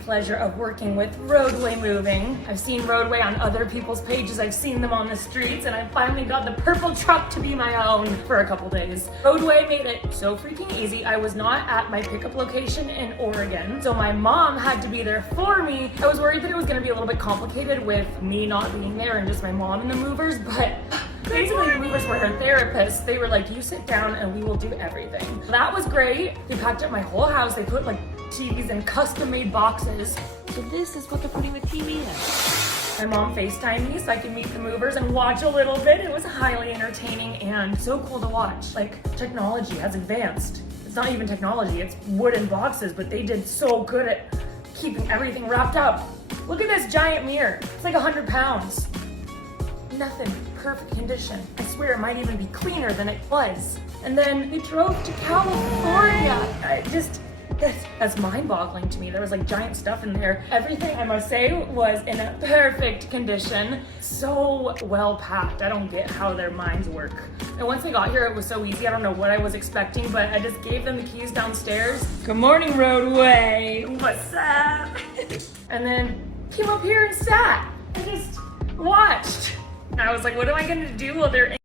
pleasure of working with Roadway Moving. I've seen Roadway on other people's pages, I've seen them on the streets, and I finally got the purple truck to be my own for a couple days. Roadway made it so freaking easy. I was not at my pickup location in Oregon, so my mom had to be there for me. I was worried that it was gonna be a little bit complicated with me not being there and just my mom and the movers, but basically the movers were her therapists. They were like, you sit down and we will do everything. That was great. They packed up my whole house. They put like TVs in custom made boxes. So this is what they're putting the TV in. My mom FaceTimed me so I could meet the movers and watch a little bit. It was highly entertaining and so cool to watch. Like, technology has advanced. It's not even technology, it's wooden boxes, but they did so good at keeping everything wrapped up. Look at this giant mirror. It's like 100 pounds. Nothing, perfect condition. I swear it might even be cleaner than it was. And then we drove to California. That's mind-boggling to me. There was like giant stuff in there. Everything, I must say, was in a perfect condition. So well packed. I don't get how their minds work. And once I got here, it was so easy. I don't know what I was expecting, but I just gave them the keys downstairs. Good morning, Roadway. What's up? And then came up here and sat and just watched. I was like, what am I gonna do while they're